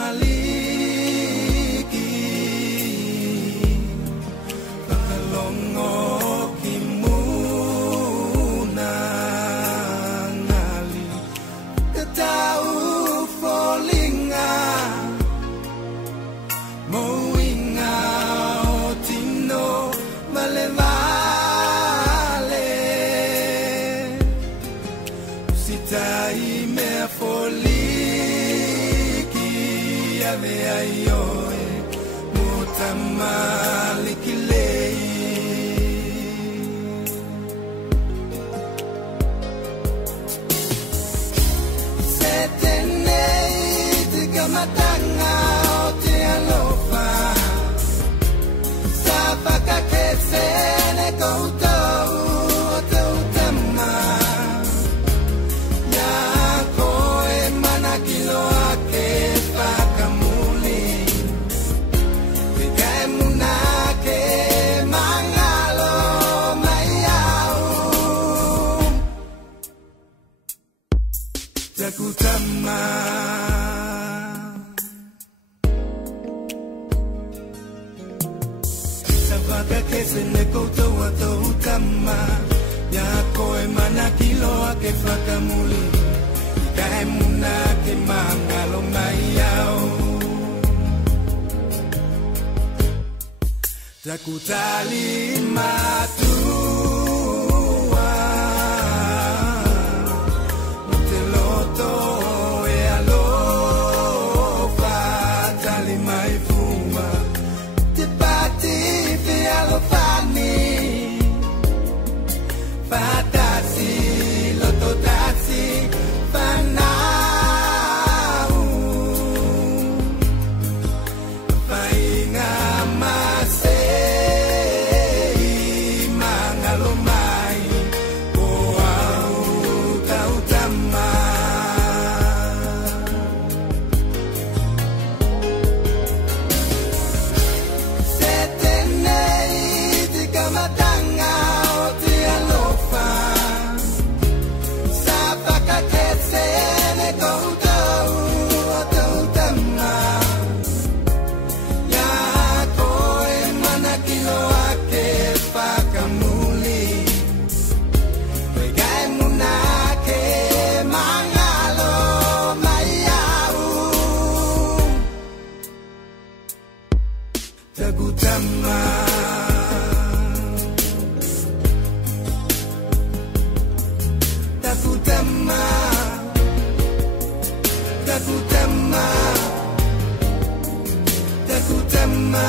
maliki pakalongo kimuna ngali ketau folinga moinga otino malevale sitai me foliki ave ayoe mutamalikilei setenei tikamatanga ote alofa sapaka kesene koutou ote utama yako emana kilo ake pakamuli vikae munake mangalo mayau takutama sapaka kesene koutou ote utama yako emana kilo ake pakamuli vikae munake mangalo mayau takutali matua muteloto e alofa tali maifuma tipati fi alofani fatasi lototasi fanau fainga masei mangalomai oau tautama setenei tikamatanga oti alofa sapaka kesene koutou ote utama yako emana kilo ake pakamuli vegae munake mangalo mayau takutama takutama takutama takutama